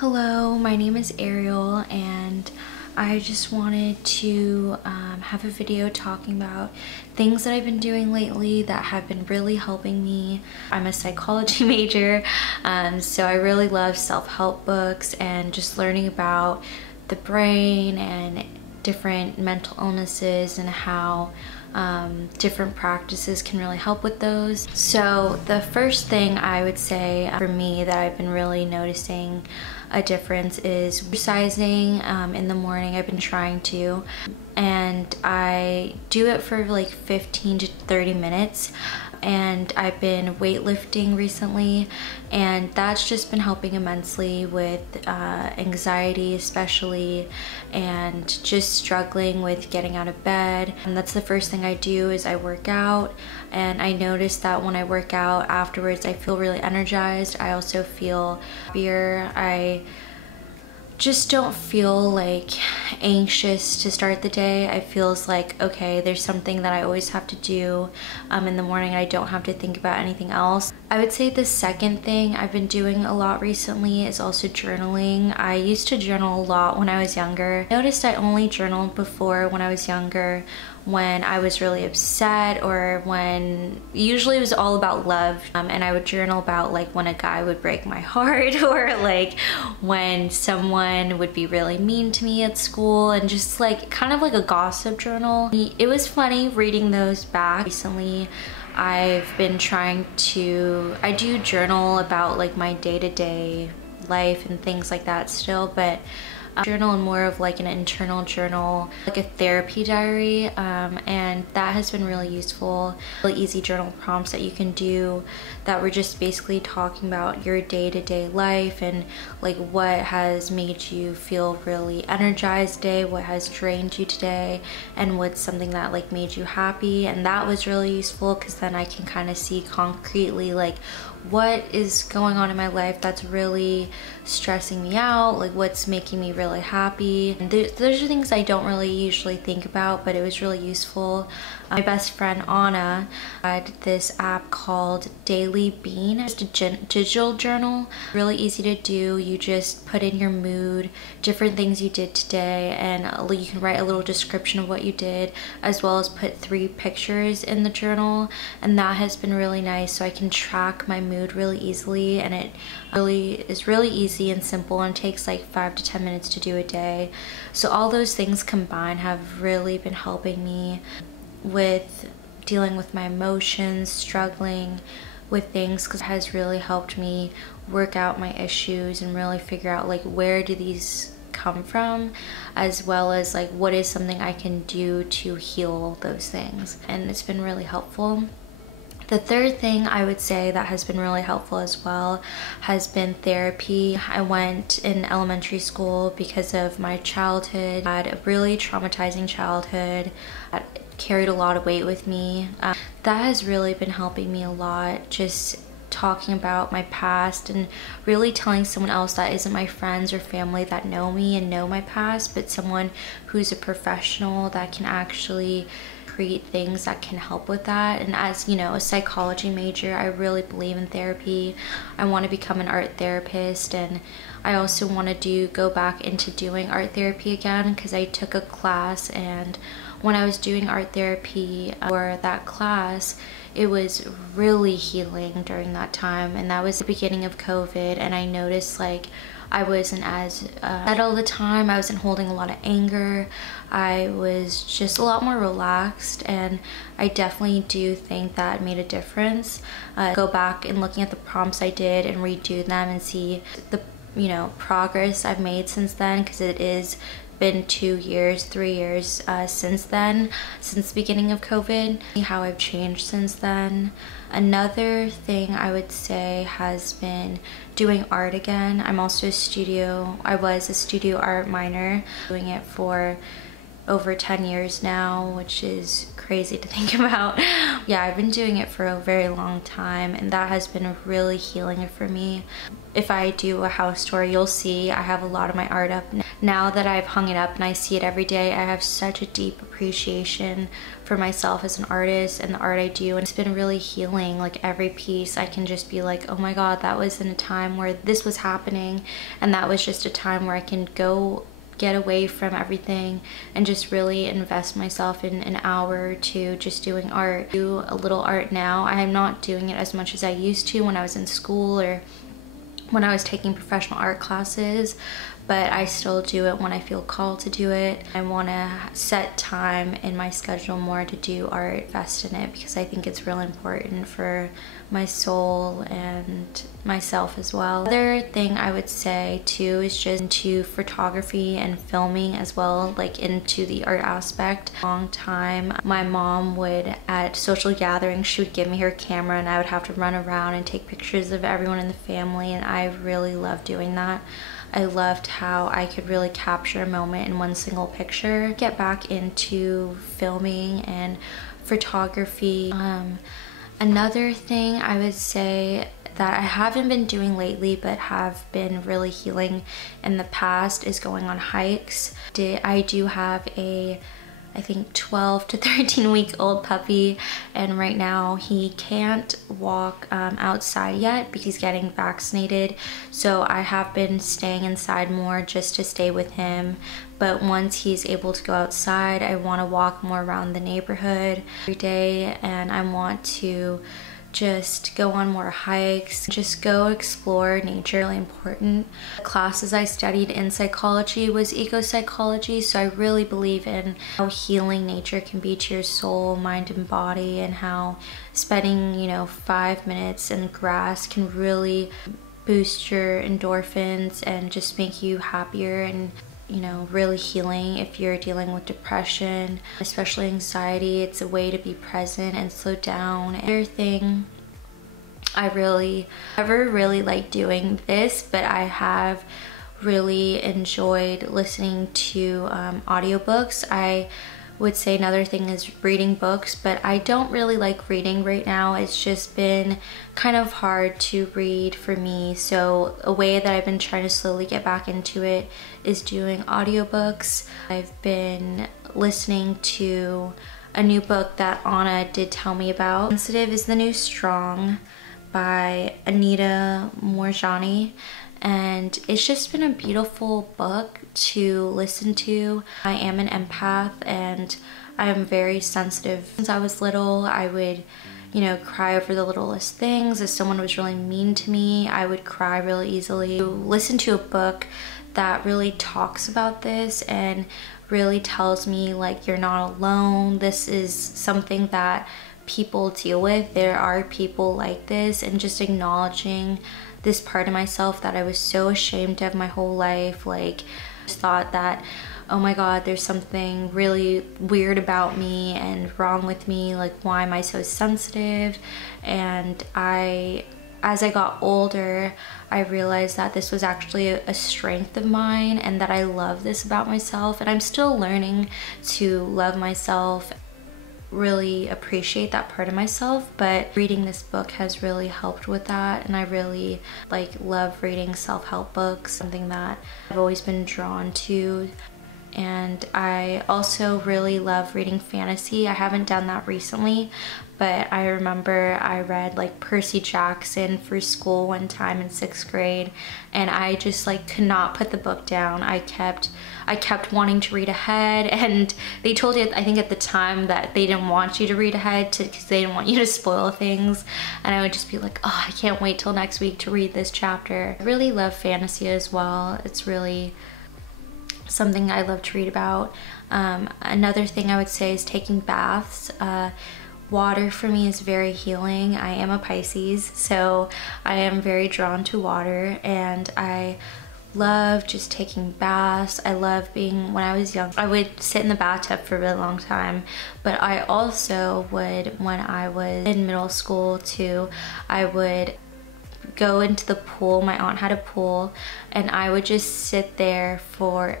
Hello, my name is Ariel and I just wanted to have a video talking about things that I've been doing lately that have been really helping me. I'm a psychology major, so I really love self-help books and just learning about the brain and different mental illnesses and how different practices can really help with those. So the first thing I would say for me that I've been really noticing a difference is exercising in the morning. I've been trying to, and I do it for like 15 to 30 minutes, and I've been weightlifting recently, and that's just been helping immensely with anxiety especially, and just struggling with getting out of bed. And that's the first thing I do is I work out, and I notice that when I work out afterwards I feel really energized. I also feel happier. I just don't feel like anxious to start the day. I feels like, okay, there's something that I always have to do in the morning. I don't have to think about anything else. I would say the second thing I've been doing a lot recently is also journaling. I used to journal a lot when I was younger. I noticed I only journaled before when I was younger when I was really upset, or when usually it was all about love, and I would journal about like when a guy would break my heart or like when someone would be really mean to me at school, and just like kind of like a gossip journal. It was funny reading those back. Recently I've been trying to, I do journal about like my day-to-day life and things like that still, but journal and more of like an internal journal, like a therapy diary, and that has been really useful. Really easy journal prompts that you can do that were just basically talking about your day-to-day life and like what has made you feel really energized today, what has drained you today, and what's something that like made you happy. And that was really useful because then I can kind of see concretely like what is going on in my life that's really stressing me out, like what's making me really happy. And those are things I don't really usually think about, but it was really useful. My best friend Anna had this app called Daily Bean. It's a digital journal, really easy to do. You just put in your mood, different things you did today, and you can write a little description of what you did, as well as put 3 pictures in the journal, and that has been really nice, so I can track my mood really easily. And it really is really easy and simple, and takes like 5 to 10 minutes to do a day. So all those things combined have really been helping me with dealing with my emotions, struggling with things, because it has really helped me work out my issues and really figure out like where do these come from, as well as like what is something I can do to heal those things. And it's been really helpful. The third thing I would say that has been really helpful as well has been therapy. I went in elementary school because of my childhood. I had a really traumatizing childhood that carried a lot of weight with me. That has really been helping me a lot, just talking about my past and really telling someone else that isn't my friends or family that know me and know my past, but someone who's a professional that can actually create things that can help with that. And as you know, a psychology major, I really believe in therapy. I want to become an art therapist, and I also want to go back into doing art therapy again, because I took a class, and when I was doing art therapy for that class, it was really healing during that time. And that was the beginning of COVID, and I noticed like I wasn't as sad all the time. I wasn't holding a lot of anger. I was just a lot more relaxed, and I definitely do think that made a difference. Go back and looking at the prompts I did and redo them and see the progress I've made since then, because it is been 2 years, 3 years since then, since the beginning of COVID, how I've changed since then. Another thing I would say has been doing art again. I was a studio art minor, doing it for over 10 years now, which is crazy to think about. Yeah, I've been doing it for a very long time, and that has been really healing for me. If I do a house tour, you'll see I have a lot of my art up. Now that I've hung it up and I see it every day, I have such a deep appreciation for myself as an artist and the art I do, and it's been really healing. Like every piece I can just be like, oh my god, that was in a time where this was happening, and that was just a time where I can go get away from everything and just really invest myself in an hour or two just doing art. Do a little art now. I am not doing it as much as I used to when I was in school or when I was taking professional art classes, but I still do it when I feel called to do it. I want to set time in my schedule more to do art, invest in it, because I think it's really important for my soul and myself as well. Other thing I would say too is just into photography and filming as well, like into the art aspect. Long time, my mom would, at social gatherings, she would give me her camera and I would have to run around and take pictures of everyone in the family, and I really loved doing that. I loved how I could really capture a moment in one single picture. Get back into filming and photography. Another thing I would say that I haven't been doing lately but have been really healing in the past is going on hikes. I do have a, I think 12 to 13 week old puppy, and right now he can't walk outside yet because he's getting vaccinated, so I have been staying inside more just to stay with him. But once he's able to go outside, I want to walk more around the neighborhood every day, and I want to just go on more hikes, just go explore nature. Really important. The classes I studied in psychology was eco-psychology, so I really believe in how healing nature can be to your soul, mind, and body, and how spending, you know, 5 minutes in the grass can really boost your endorphins and just make you happier, and you know, really healing if you're dealing with depression, especially anxiety. It's a way to be present and slow down. Another thing I never really liked doing this, but I have really enjoyed listening to audiobooks. I would say another thing is reading books, but I don't really like reading right now. It's just been kind of hard to read for me. So a way that I've been trying to slowly get back into it is doing audiobooks. I've been listening to a new book that Anna did tell me about. Sensitive is the New Strong by Anita Morjani. And it's just been a beautiful book to listen to. I am an empath and I am very sensitive. Since I was little, I would, you know, cry over the littlest things. If someone was really mean to me, I would cry really easily. Listen to a book that really talks about this and really tells me, like, you're not alone. This is something that people deal with. There are people like this, and just acknowledging this part of myself that I was so ashamed of my whole life. Like, just thought that, oh my god, there's something really weird about me and wrong with me. Like, why am I so sensitive? And as I got older, I realized that this was actually a strength of mine and that I love this about myself. And I'm still learning to love myself, really appreciate that part of myself, but reading this book has really helped with that. And I really love reading self-help books, something that I've always been drawn to. And I also really love reading fantasy. I haven't done that recently, but I remember I read like Percy Jackson for school one time in 6th grade, and I just could not put the book down. I kept wanting to read ahead, and they told you, I think at the time, that they didn't want you to read ahead because they didn't want you to spoil things. And I would just be like, oh, I can't wait till next week to read this chapter. I really love fantasy as well. It's really something I love to read about. Another thing I would say is taking baths. Water for me is very healing. I am a Pisces, so I am very drawn to water, and I love just taking baths. I love being, when I was young, I would sit in the bathtub for a really long time, but I also would, when I was in middle school too, I would go into the pool. My aunt had a pool, and I would just sit there for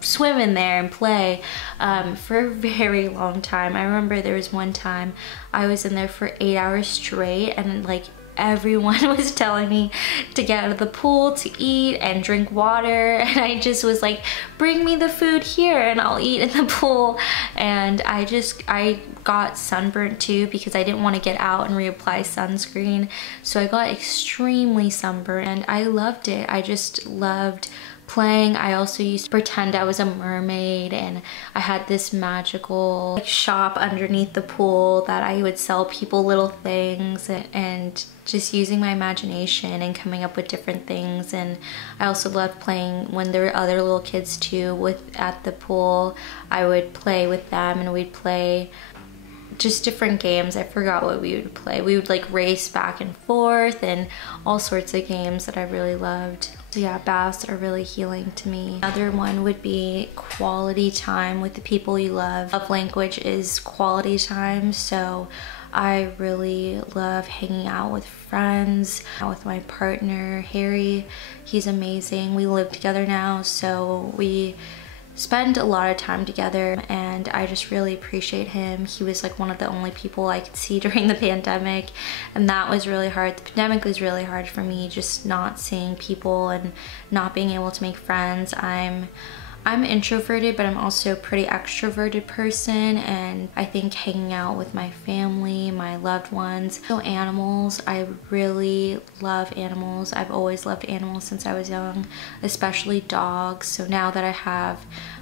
swim in there and play for a very long time. I remember there was one time I was in there for 8 hours straight, and like everyone was telling me to get out of the pool to eat and drink water, and I just was like, bring me the food here and I'll eat in the pool. And I got sunburnt too because I didn't want to get out and reapply sunscreen, so I got extremely sunburned, and I loved it. I just loved playing. I also used to pretend I was a mermaid, and I had this magical shop underneath the pool that I would sell people little things, and just using my imagination and coming up with different things. And I also loved playing when there were other little kids too at the pool. I would play with them, and we'd play just different games. I forgot what we would play. We would like race back and forth and all sorts of games that I really loved. So yeah, baths are really healing to me. Another one would be quality time with the people you love. Love language is quality time, so I really love hanging out with friends, with my partner, Harry. He's amazing. We live together now, so we spend a lot of time together, and I just really appreciate him. He was like one of the only people I could see during the pandemic, and that was really hard. The pandemic was really hard for me, just not seeing people and not being able to make friends. I'm introverted, but I'm also a pretty extroverted person, and I think hanging out with my family, my loved ones. So animals, I really love animals. I've always loved animals since I was young, especially dogs. So now that I have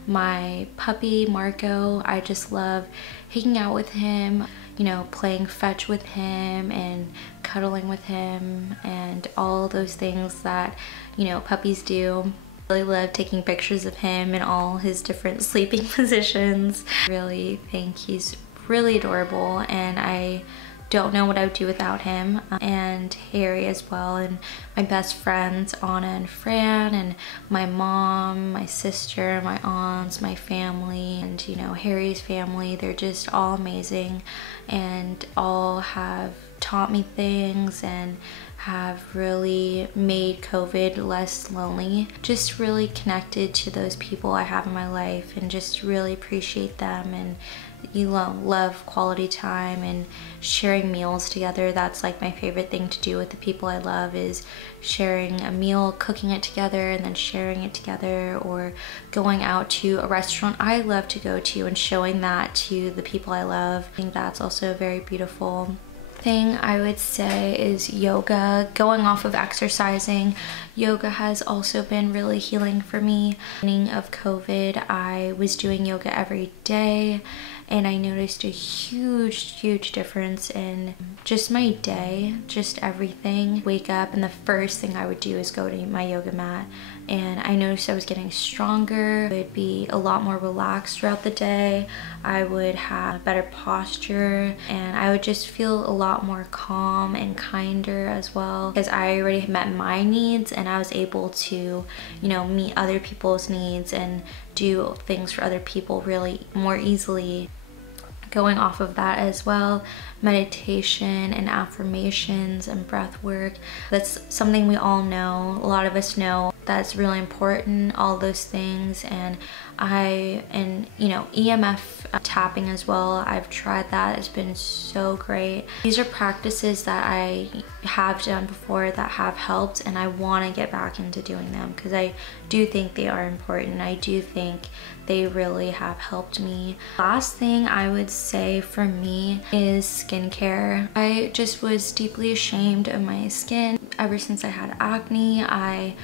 my puppy, Marco, I just love hanging out with him, you know, playing fetch with him and cuddling with him and all those things that, you know, puppies do. I really love taking pictures of him in all his different sleeping positions. I really think he's really adorable, and I don't know what I would do without him. And Harry as well, and my best friends Anna and Fran, and my mom, my sister, my aunts, my family, and you know, Harry's family. They're just all amazing and all have taught me things and have really made COVID less lonely. Just really connected to those people I have in my life, and just really appreciate them. And you love quality time and sharing meals together. That's like my favorite thing to do with the people I love, is sharing a meal, cooking it together, and then sharing it together, or going out to a restaurant I love to go to and showing that to the people I love. I think that's also very beautiful. Thing I would say is yoga. Going off of exercising, yoga has also been really healing for me. Beginning of COVID, I was doing yoga every day, and I noticed a huge difference in just my day, just everything. Wake up, and the first thing I would do is go to my yoga mat, and I noticed I was getting stronger. I would be a lot more relaxed throughout the day. I would have better posture, and I would just feel a lot more calm and kinder as well, because I already met my needs, and I was able to, you know, meet other people's needs and do things for other people really more easily. Going off of that as well, meditation and affirmations and breath work, that's something we all know. A lot of us know that's really important, all those things. And you know, EMF tapping as well, I've tried that. It's been so great. These are practices that I have done before that have helped, and I want to get back into doing them because I do think they are important. I do think they really have helped me. Last thing I would say for me is skincare. I just was deeply ashamed of my skin. Ever since I had acne, I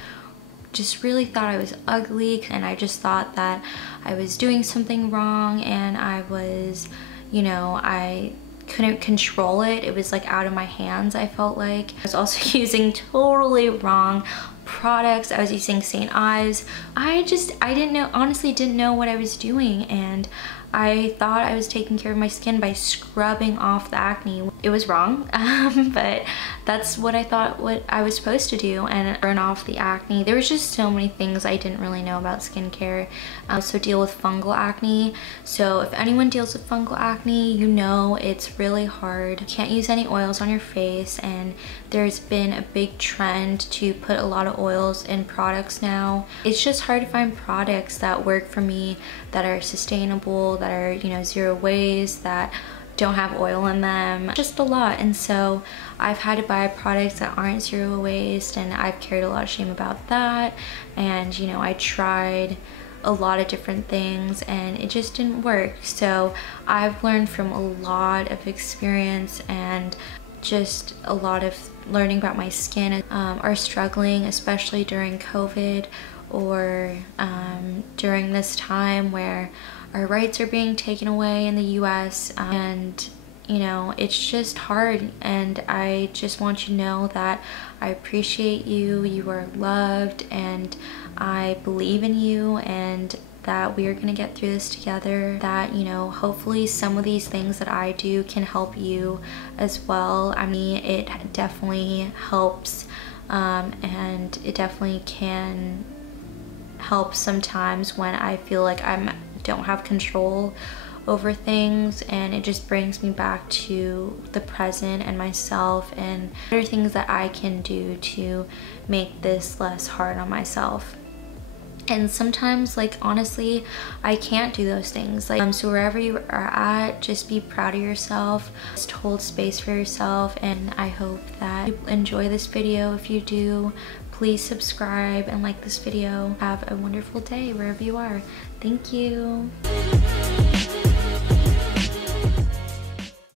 just really thought I was ugly, and I just thought that I was doing something wrong, and I was, you know, I couldn't control it. It was like out of my hands, I felt like. I was also using totally wrong products. I was using St. Ives. I didn't know, honestly didn't know what I was doing, and I thought I was taking care of my skin by scrubbing off the acne. It was wrong, but that's what I thought what I was supposed to do and burn off the acne. There was just so many things I didn't really know about skincare. I also deal with fungal acne. So if anyone deals with fungal acne, you know it's really hard. You can't use any oils on your face, and there's been a big trend to put a lot of oils in products now. It's just hard to find products that work for me, that are sustainable, that are, you know, zero waste, that don't have oil in them, just a lot. And so I've had to buy products that aren't zero waste, and I've carried a lot of shame about that. And you know, I tried a lot of different things and it just didn't work. So I've learned from a lot of experience and just a lot of learning about my skin are struggling, especially during COVID or during this time where our rights are being taken away in the US, and you know, it's just hard. And I just want you to know that I appreciate you, you are loved, and I believe in you, and that we are gonna get through this together. That, you know, hopefully some of these things that I do can help you as well. I mean, it definitely helps, and it definitely can help sometimes when I feel like I don't have control over things, and it just brings me back to the present and myself, and what are things that I can do to make this less hard on myself. And sometimes, like, honestly, I can't do those things. Like, so wherever you are at, just be proud of yourself, just hold space for yourself. And I hope that you enjoy this video. If you do, please subscribe and like this video. Have a wonderful day wherever you are. Thank you.